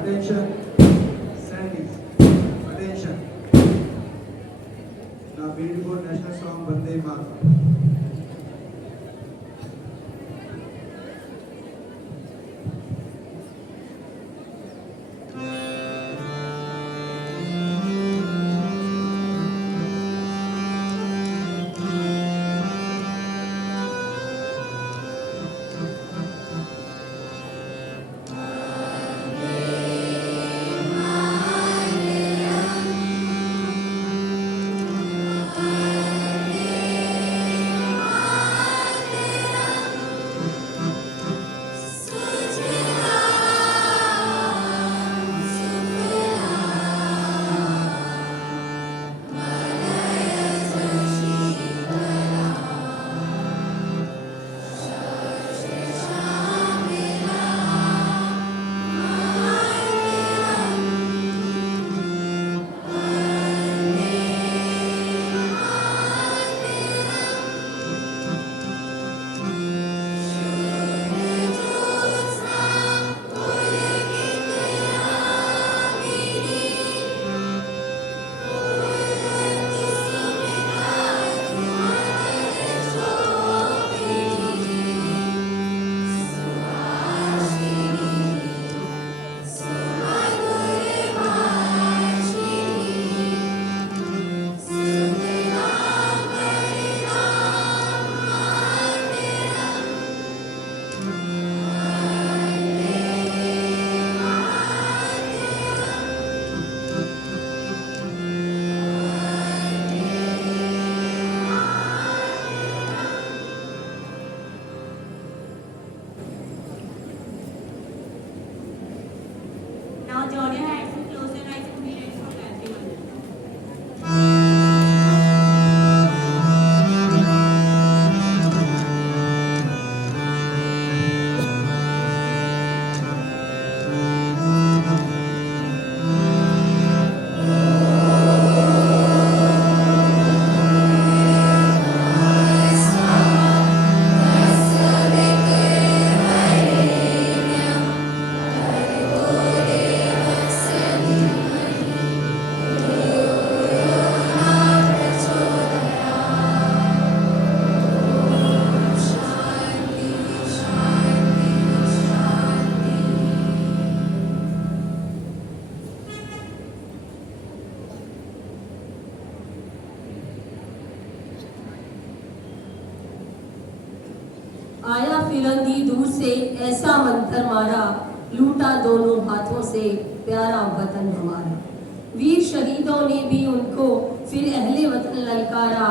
Attention, standing. Attention. Now beautiful national song Vande Mataram. Now join your hands and close your eyes and be ready for Gayatri Mantra. आया फिरंगी दूर से ऐसा मंतर मारा, लूटा दोनों हाथों से प्यारा वतन हमारा। वीर शहीदों ने भी उनको फिर अहले वतन ललकारा,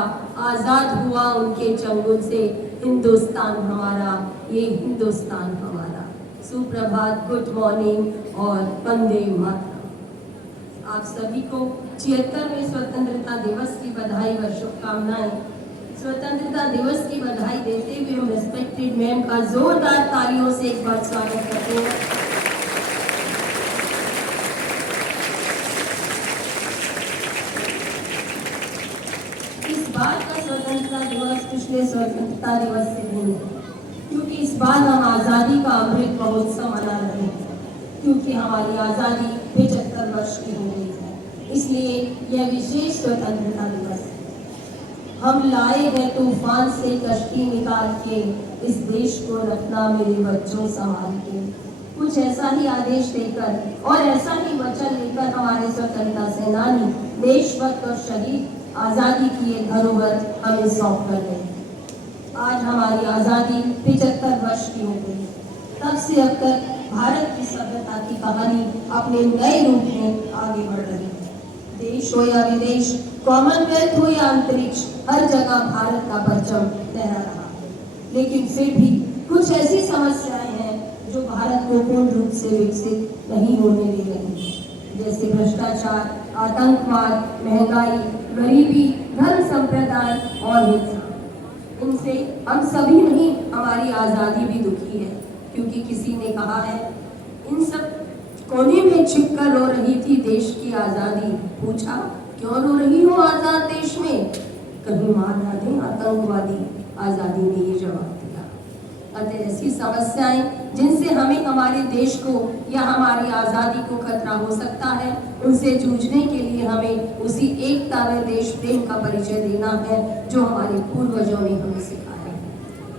आजाद हुआ उनके चंगुल से हिंदुस्तान हमारा, ये हिंदुस्तान हमारा। सुप्रभात, गुड मॉर्निंग और वंदे मातरम। आप सभी को 76वें स्वतंत्रता दिवस की बधाई व शुभकामनाएं। स्वतंत्रता दिवस की बधाई देते हुए हम रेस्पेक्टेड मैम का जोरदार तालियों से एक बार स्वागत करते हैं। इस बार का स्वतंत्रता दिवस पिछले स्वतंत्रता दिवस से भिन्न है, क्योंकि इस बार हम आज़ादी का अमृत महोत्सव मना रहे हैं, क्योंकि हमारी आज़ादी 75 वर्ष की हो गई है। इसलिए यह विशेष स्वतंत्रता दिवस है। हम लाए हैं तूफान से कश्ती निकाल के, इस देश को रखना मेरे बच्चों संभाल के। कुछ ऐसा ही आदेश देकर और ऐसा ही वचन लेकर हमारे स्वतंत्रता सेनानी, देशभक्त और शहीद आज़ादी की एक धरोहर हमें सौंप कर गए। आज हमारी आज़ादी 75 वर्ष की हो गई। तब से अब तक भारत की सभ्यता की कहानी अपने नए रूप में आगे बढ़ रही है। देश हो या विदेश, कॉमनवेल्थ हो या अंतरिक्ष, हर जगह भारत का परचम लहरा रहा है। लेकिन फिर भी कुछ ऐसी समस्याएं हैं जो भारत को पूर्ण रूप से विकसित नहीं होने दे रही, जैसे भ्रष्टाचार, आतंकवाद, महंगाई, गरीबी, धर्म संप्रदाय और हिंसा। इनसे हम सभी नहीं, हमारी आज़ादी भी दुखी है, क्योंकि किसी ने कहा है, इन सब कोने में छिप कर रो रही थी देश की आज़ादी। पूछा, क्यों रो रही हो आज़ाद देश में? कहीं मार ना दें आतंकवादी, आज़ादी ने ये जवाब दिया। अतः ऐसी समस्याएं जिनसे हमें हमारे देश को या हमारी आज़ादी को खतरा हो सकता है, उनसे जूझने के लिए हमें उसी एकता व देश प्रेम का परिचय देना है जो हमारे पूर्वजों ने हमें सिखाया।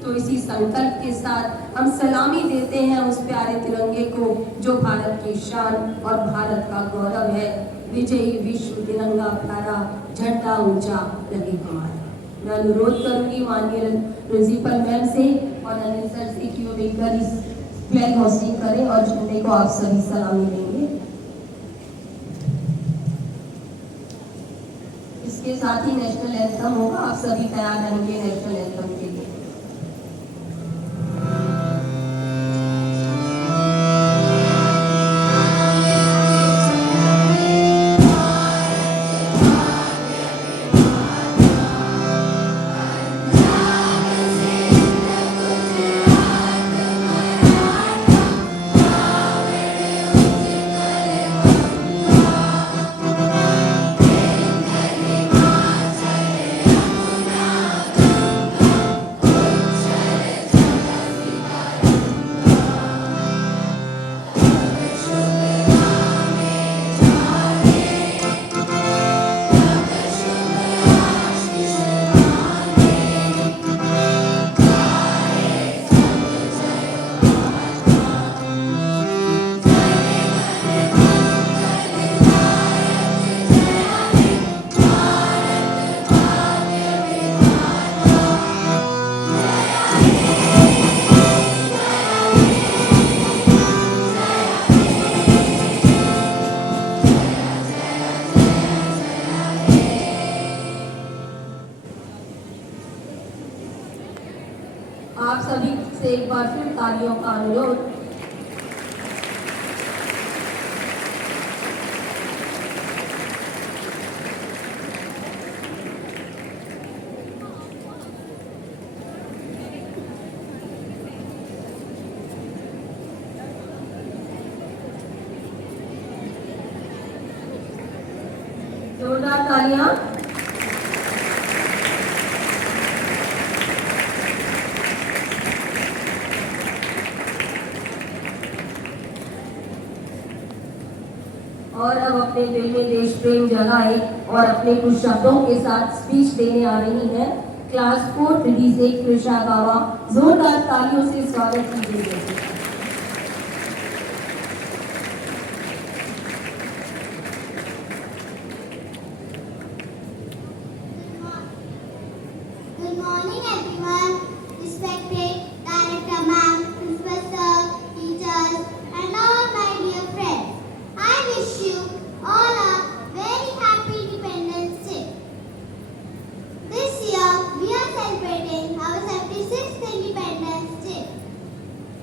तो इसी संकल्प के साथ हम सलामी देते हैं उस प्यारे तिरंगे को जो भारत की शान और भारत का गौरव है। विजयी विश्व तिरंगा प्यारा, झंडा ऊंचा लगे हमारा। मैं अनुरोध करूंगी माननीय प्रिंसिपल मैम से और अनिल सर से कि वो मिलकर इस फ्लैग होस्टिंग करें और झंडे को आप सभी सलामी देंगे। इसके साथ ही नेशनल एंथम होगा, आप सभी तैयार रहेंगे नेशनल एंथम के लिए। आप सभी से एक बार फिर तालियों का अनुरोध। जोरदार तालियां। और अब अपने दिल में देश प्रेम जगाए और अपने कुछ शब्दों के साथ स्पीच देने आ रही है क्लास 4 3D से कृषा गावा। जोरदार तालियों से स्वागत कीजिए। Good morning everyone, respected director ma'am, principal sir, teachers and all my dear friends. I wish you all a very happy Independence Day. This year we are celebrating our 76th Independence Day.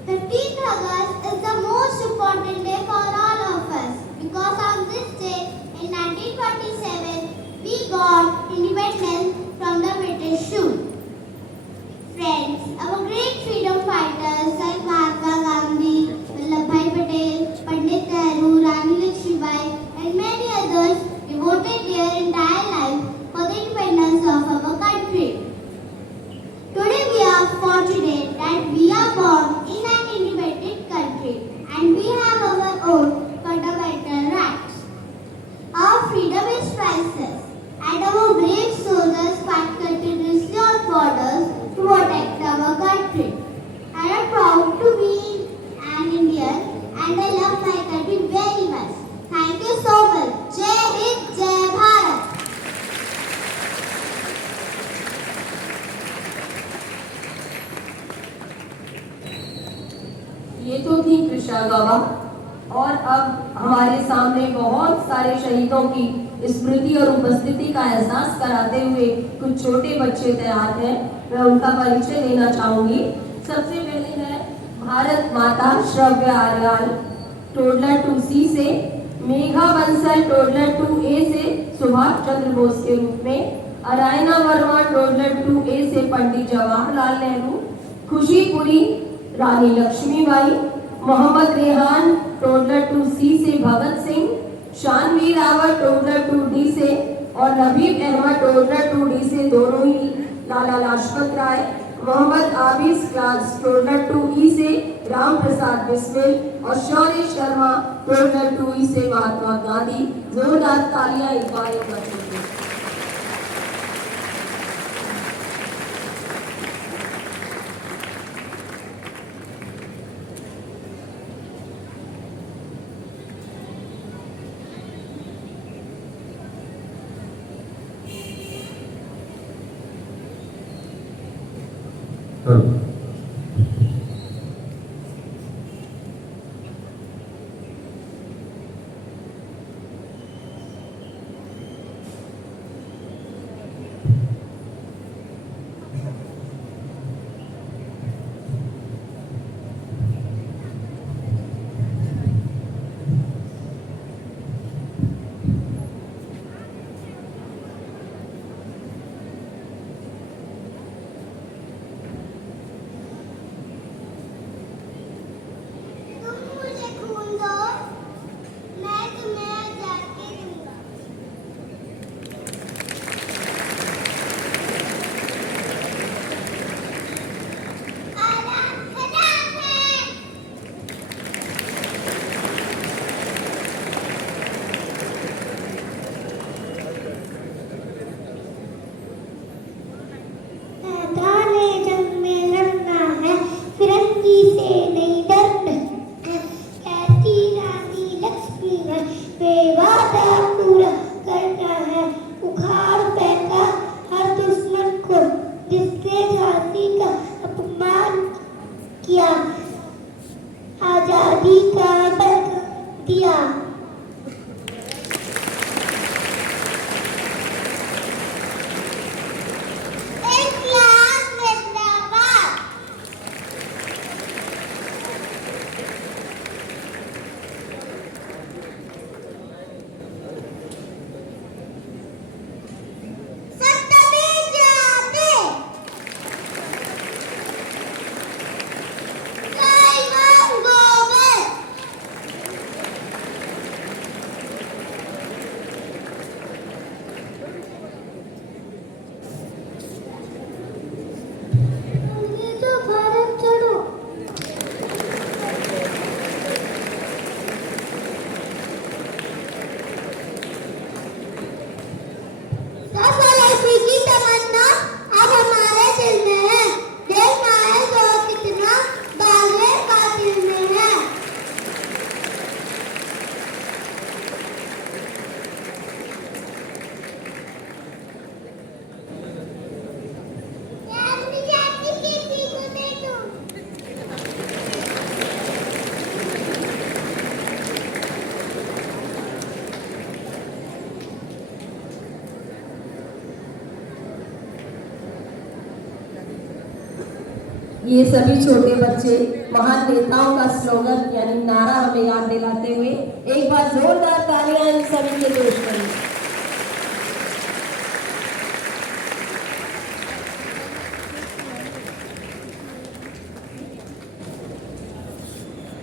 15th August is the most important day for all of us because on this day in 1947 we got independence from the British rule. Friends, our great freedom fighters like Mahatma Gandhi, Vallabhbhai Patel, Pandit Nehru, Rani Lakshmibai and many others devoted their entire life for the independence of our country. Today we are fortunate that we are born in an independent country and we have our own fundamental rights. Our freedom is priceless and our brave soldiers fight continuously on borders to protect our country. I am proud to be an Indian and I love my country very much. Thank you so much. Jai Hind, Jai Bharat. ये तो थी कृषा गावा और अब हमारे सामने बहुत सारे शहीदों की स्मृति और उपस्थिति का एहसास कराते हुए कुछ छोटे बच्चे तैयार हैं। मैं उनका परिचय लेना चाहूंगी। सबसे पहले है भारत माता श्रव्य आर्याल टोडलर 2C से, मेघा बंसल टोडलर 2A से सुभाष चंद्र बोस के रूप में, अरायना वर्मा टोडलर 2A से पंडित जवाहरलाल नेहरू, खुशीपुरी रानी लक्ष्मीबाई, मोहम्मद रेहान टोडलर 2C से भगत सिंह, शानवी रावत टोडलर 2D से और नबीब अहमद टोडलर 2D से दोनों ही Lala Lajpat Rai, Mohammad Abis class toddler 2E से राम प्रसाद बिस्मिल और शौर्य शर्मा टोलर टूई से महात्मा गांधी। जोरदार तालियां इस बार एक बार दीजिए। तुम मुझे खून दो, मैं तुम्हें आजादी दूंगा। आजाद खिलाफ है। मैदाने जंग में लड़ना है, फिरंगी से नहीं डरना है। कहती रानी लक्ष्मी है, बेवादा पूरा करना है। उखाड़ फेंका हर दुश्मन को, जिसने झांसी का अपमान किया, आजादी का बल दिया। इतिहास जिंदाबाद। सत्तरी जाते जय गोविंद। मुझे तो भारत छोड़ो। की तमन्ना अब हमारे दिल में है। देखना है तो कितना बागे का दिल में है। अपनी जाति किसी को दे दो। ये सभी छोटे बच्चे महान नेताओं का स्लोगन यानी नारा हमें याद दिलाते हुए एक बार जोरदार तालियां इन सभी के पेश करें।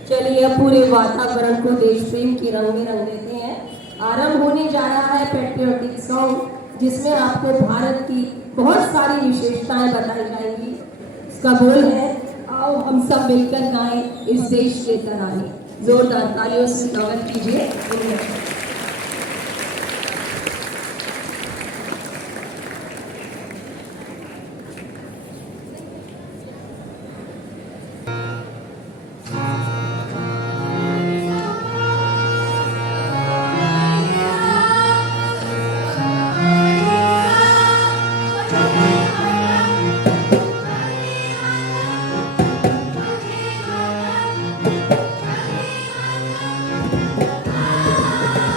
चलिए अब पूरे वातावरण को देश प्रेम की रंग में रंग देते हैं। आरंभ होने जा रहा है पैट्रियोटिक सॉन्ग, जिसमें आपको भारत की बहुत सारी विशेषताएं बताई जाएंगी। इसका बोल है, आओ हम सब मिलकर गाएं इस देश के तराने। जोरदार तालियों से स्वागत कीजिए। Thank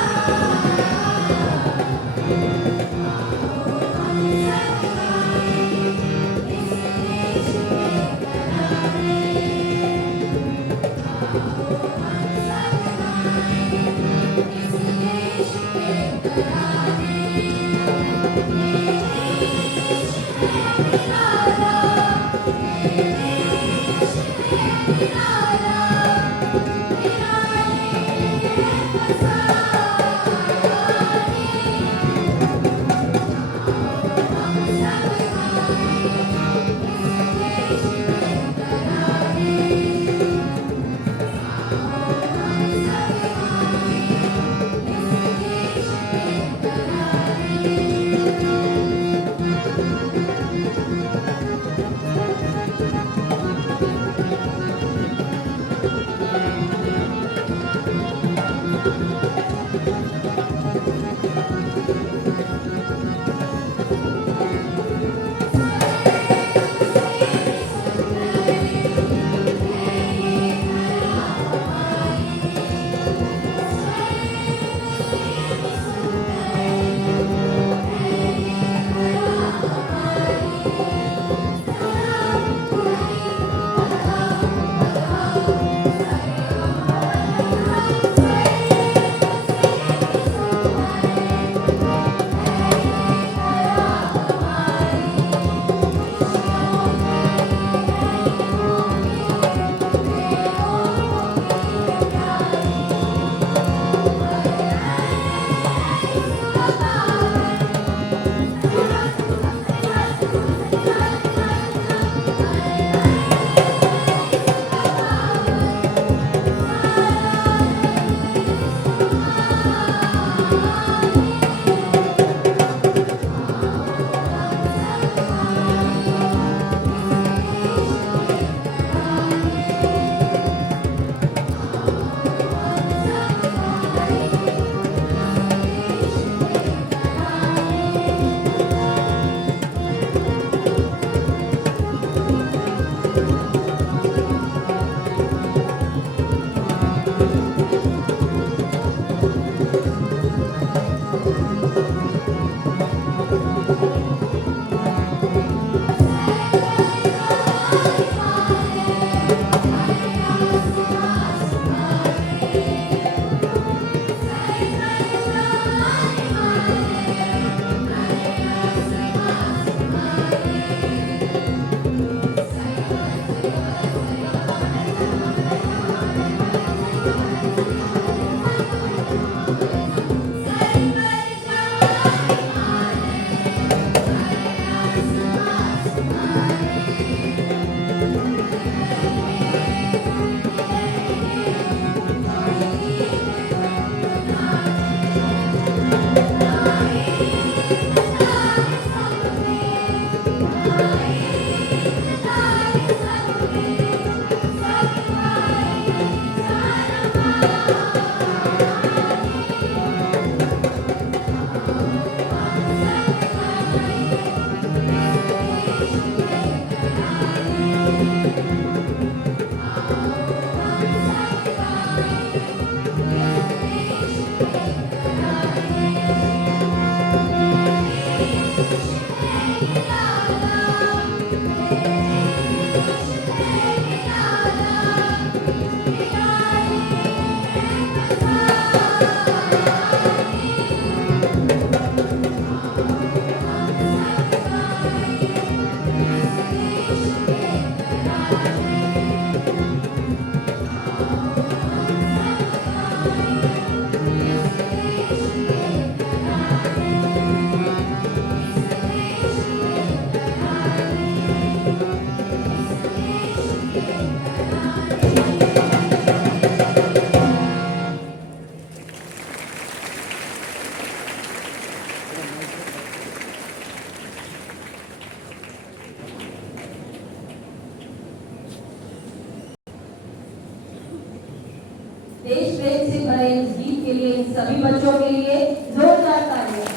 देश प्रेम से भरे इस गीत के लिए इन सभी बच्चों के लिए जोरदार तालियां।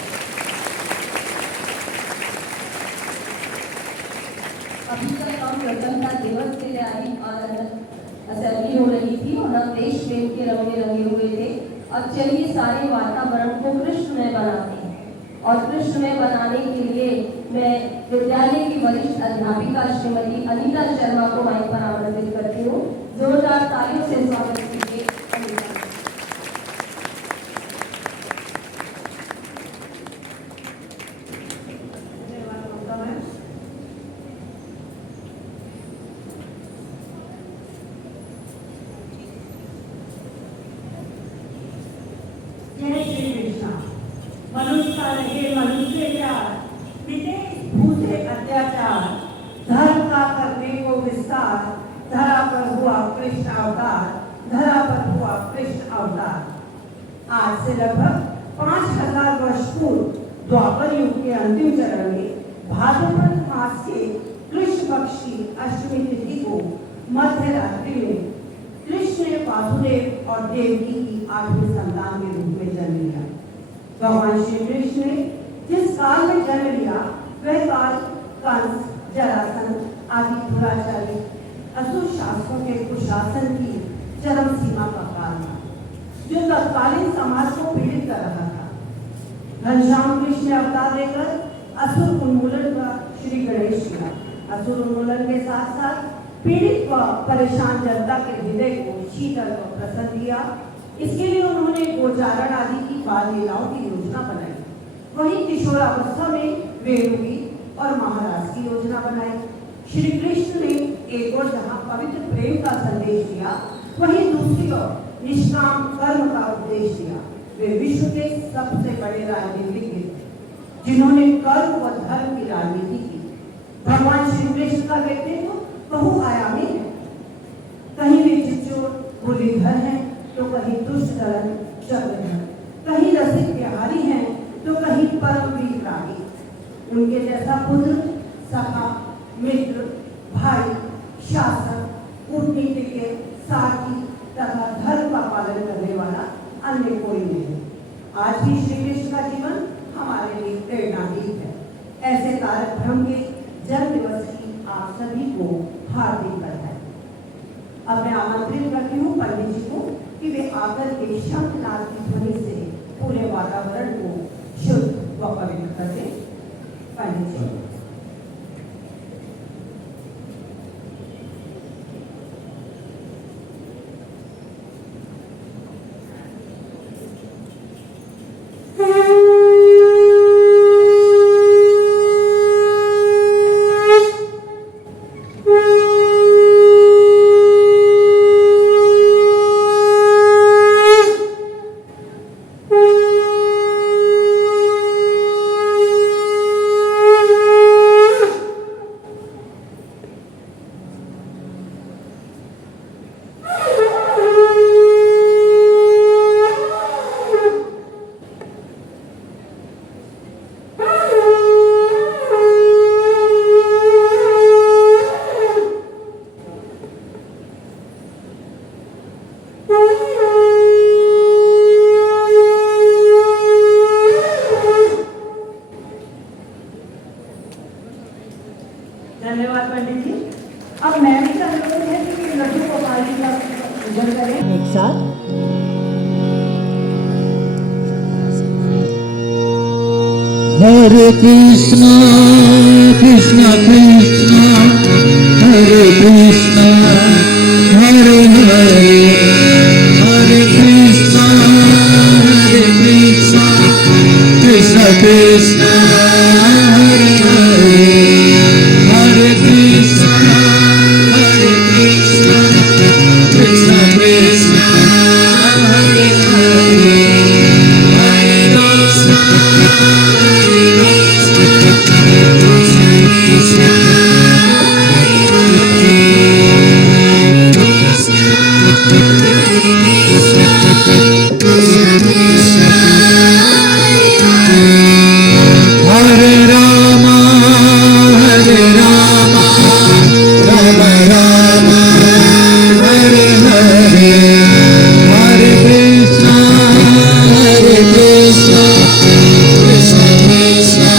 अभी तक हम स्वतंत्रता दिवस की तैयारी और असेंबली हो रही थी और हम देश प्रेम के रंगे रंगे हुए थे। अब चलिए सारे वातावरण को कृष्णमय बनाते हैं और कृष्णमय बनाने के लिए मैं विद्यालय की वरिष्ठ अध्यापिका श्रीमती अनीता शर्मा को माइक पर आमंत्रित करती हूँ। जोरदार तालियों से स्वागत कीजिए अनीता। जय श्री कृष्ण। मनुष्य का रहे मनुष्य प्यार, मिटे भूत से अत्याचार, धर्म का करने को विस्तार, धरा पर हुआ कृष्ण अवतार, धरा पर हुआ कृष्ण अवतार। आज से लगभग 5000 वर्ष पूर्व द्वापर युग के अंतिम चरण में भाद्रपद मास के कृष्ण पक्ष की अष्टमी तिथि को मध्य रात्रि में कृष्ण ने वासुदेव और देवकी की 8वीं संतान के रूप में जन्म लिया। भगवान श्री कृष्ण ने जिस काल में जन्म लिया वह काल कंस, जरासंध आदि दुराचारी असुर शासकों के कुशासन की चरम सीमा का काल था, जो तत्कालीन समाज को पीड़ित कर रहा था। घनश्याम कृष्ण ने अवतार लेकर असुर उन्मूलन का श्री गणेश किया। असुर उन्मूलन के साथ साथ पीड़ित व परेशान जनता के हृदय को शीतल और प्रसन्न किया। इसके लिए उन्होंने गोचारण आदि की बाल लीलाओं की योजना बनाई। वहीं किशोरावस्था में वेणुगीत और महाराज की योजना बनाई। श्री कृष्ण ने एक और जहां पवित्र प्रेम का संदेश दिया, वहीं दूसरी ओर निष्काम कर्म का उपदेश दिया। वे विश्व के सबसे बड़े राजनीतिज्ञ थे जिन्होंने कर्म व धर्म की राजनीति की। भगवान श्री कृष्ण का व्यक्तित्व बहुआयामी है। कहीं वे चिचोर मुरलीधर हैं तो कहीं दुष्ट दलन चक्रधर, कहीं रसिक बिहारी हैं तो कहीं परमवीर रागी। उनके जैसा पुत्र, सखा, मित्र, भाई, शासक, कूटनीतिज्ञ, साथी तथा धर्म का पालन करने वाला अन्य कोई नहीं। आज भी श्री कृष्ण का जीवन हमारे लिए प्रेरणादीप है। ऐसे तारक ब्रह्म के जन्म दिवस की आप सभी को हार्दिक बधाई। अब मैं आमंत्रित करती हूँ पंडित जी को कि वे आकर के शंखनाद की ध्वनि से पूरे वातावरण को शुद्ध व पवित्र कर दें। पंडित जी। धन्यवाद पंडित जी। अब मैं भी अनुरोध है कि लड्डू गोपाल जी का पूजन करें एक साथ। हरे कृष्णा कृष्णा कृष्णा हरे कृष्णा हरे हरे हरे कृष्णा कृष्णा कृष्णा हरे हरे हरे कृष्णा कृष्णा कृष्णा हरे हरे हरे कृष्णा हरे राम राम राम हरे हरे हरे कृष्णा कृष्णा कृष्णा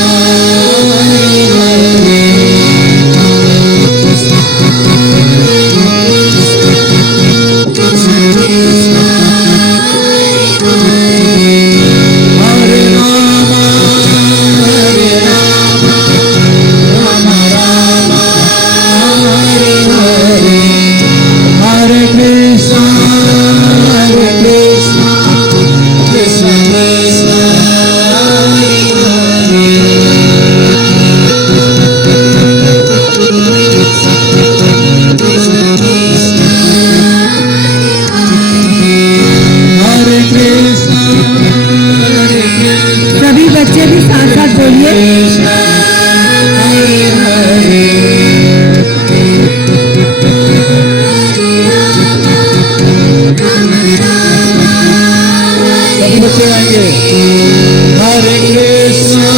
हरे हरे हरे राम राम राम हरे हरे हरे कृष्णा कृष्णा कृष्णा हरे हरे हरे कृष्णा सभी बच्चे भी साथ साथ बोलिए। कृष्णा हरे हरे सभी बच्चे आएंगे। हरे Krishna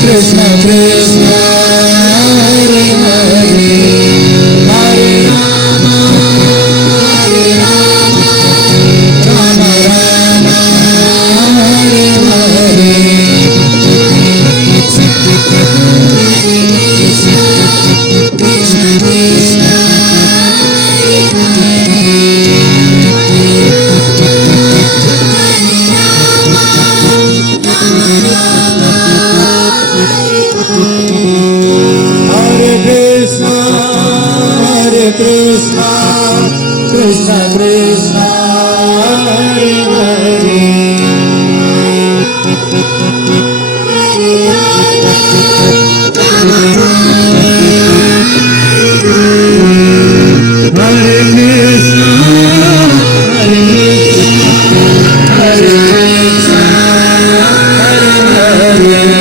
Krishna Krishna Hare Hare Hare Ram Krishna Krishna Hare Hare Hare Krishna Hare Krishna Hare Krishna Hare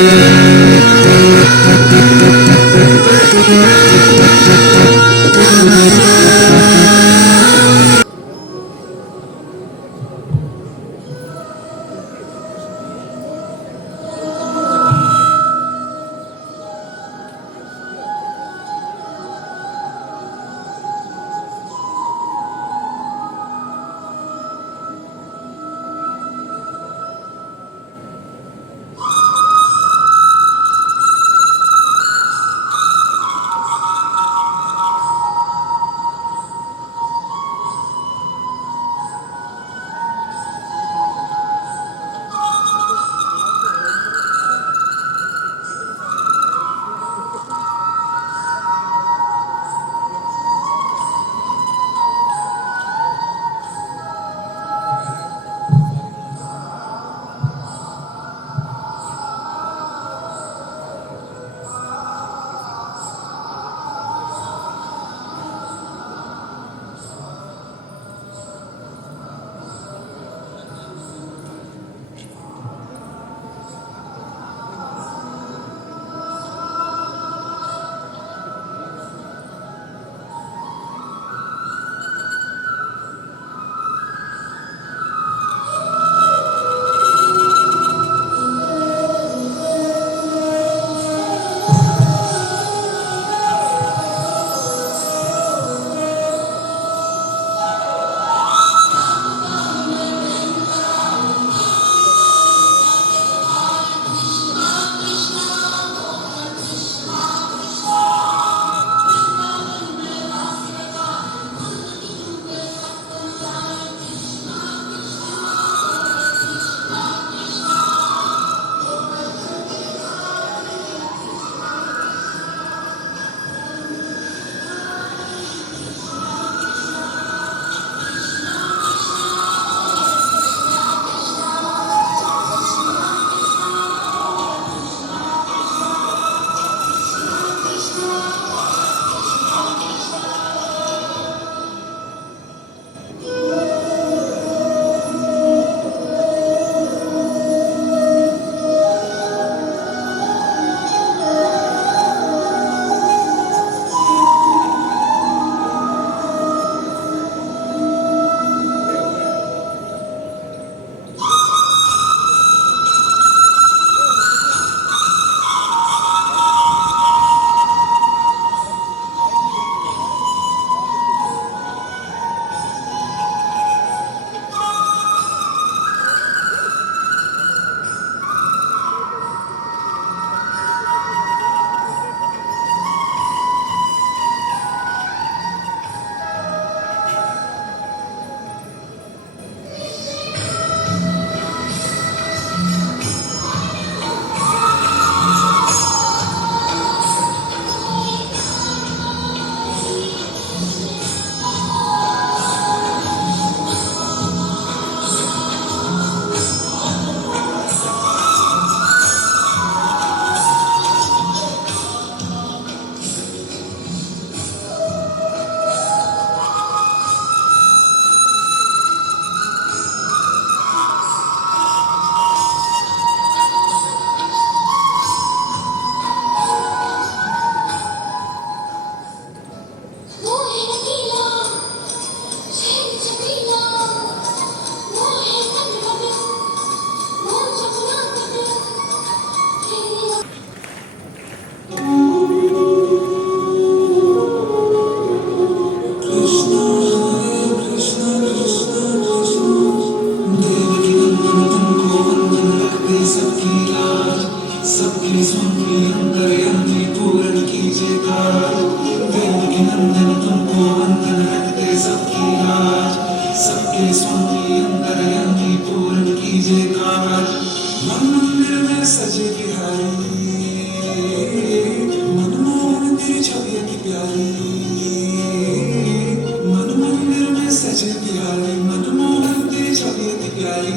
प्यारी मनमोहन तेरी छवि प्यारी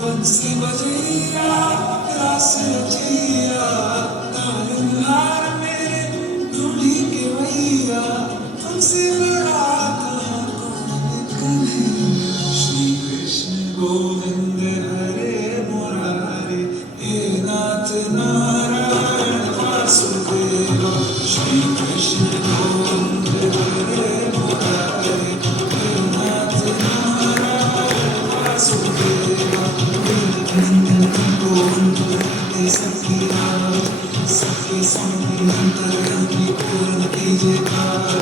बंसी बजैया रास रचैया तारनहार में दूल्ही के भैया तुमसे बड़ा कहाँ कौन कन्हैया श्री कृष्ण गोविंद हरे मुरारी हे नाथ नारायण वासुदेव श्री कृष्ण गोविंद हरे मुरारी हे नाथ नारायण वासुदेव नंदन गोविंद हरे सखी सखी स्वामी अंतर्यामी पूर्ण कीजिए कार्य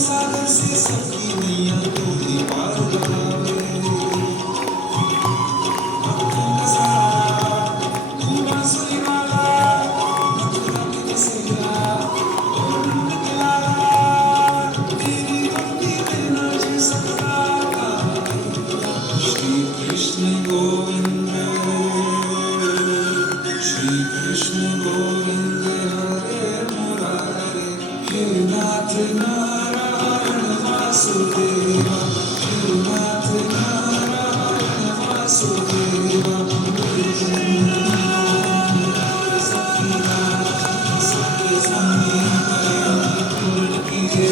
सागर से सखी मैया तोरी पार लगावे भक्तों का सहारा तू बांसुरी वाला मथुरा के बसैया और नंद के लाला तेरी भक्ति में नाचे सकता का श्री कृष्ण गोविंद हरे मुरारी हे नाथ नारायण वासुदेव हे नाथ नारायण वासुदेव सखी स्वामी पूर्ण कीजिए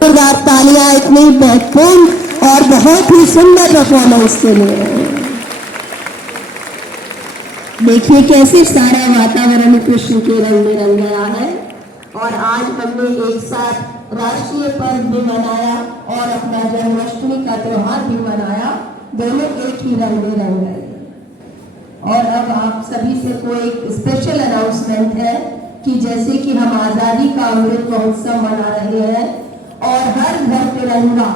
जोरदार तालियां इतनी महत्वपूर्ण और बहुत ही सुंदर परफॉर्मेंस के लिए। देखिए कैसे सारा वातावरण कृष्ण के रंग में रंग गया है और आज हमने एक साथ राष्ट्रीय पर्व भी मनाया और अपना जन्माष्टमी का त्योहार भी मनाया, दोनों एक ही रंग में रंग गए। और अब आप सभी से कोई एक स्पेशल अनाउंसमेंट है कि जैसे कि हम आजादी का अमृत महोत्सव मना रहे हैं और हर घर तिरंगा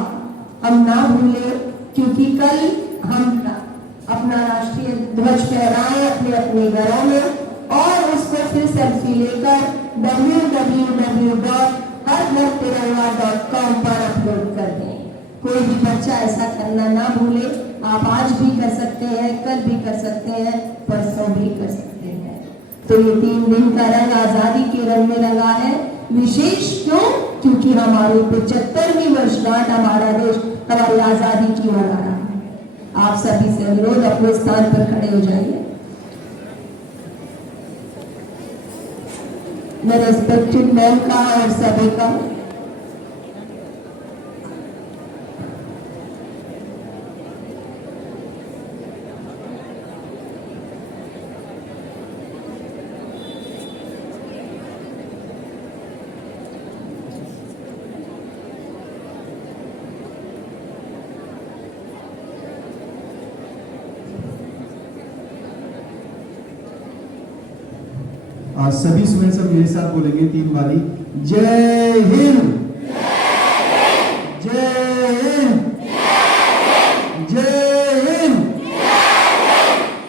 हम ना भूलें, क्योंकि कल हम अपना राष्ट्रीय ध्वज फहराएं अपने अपने घरों में और उसको फिर सेल्फी लेकर www.harghartiranga.com पर अपलोड कर दें। कोई भी बच्चा ऐसा करना ना भूले। आप आज भी कर सकते हैं, कल भी कर सकते हैं, परसों भी कर सकते हैं। तो ये 3 दिन का रंग आजादी के रंग में रंगा है। विशेष क्यों? क्योंकि हमारी 75वीं वर्षगांठ हमारा देश हमारी आजादी की मना रहा है। आप सभी से अनुरोध अपने स्थान पर खड़े हो जाइए। मैं रेस्पेक्टेड मैम का और सभी का आज सभी स्टूडेंट्स अब मेरे साथ बोलेंगे 3 बारी। जय हिंद, जय हिंद, जय Hind.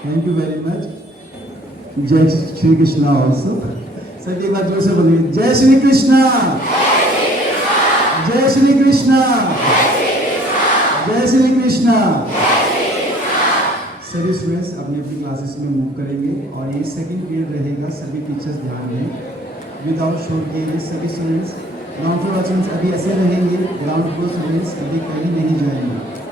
Thank you very much. जय श्री कृष्णा ऑल्सो। सभी एक बार जोर से बोलेंगे, जय श्री कृष्णा, जय श्री कृष्णा, जय श्री कृष्णा। सभी स्टूडेंट्स अपनी अपनी क्लासेस में मूव करेंगे और ये सेकंड पीरियड रहेगा। सभी टीचर्स ध्यान दें। विदाउट शोर किए गए सभी स्टूडेंट्स ग्राउंड फ्लोर स्टूडेंट्स अभी ऐसे रहेंगे। ग्राउंड फ्लोर स्टूडेंट्स अभी कहीं नहीं जाएंगे।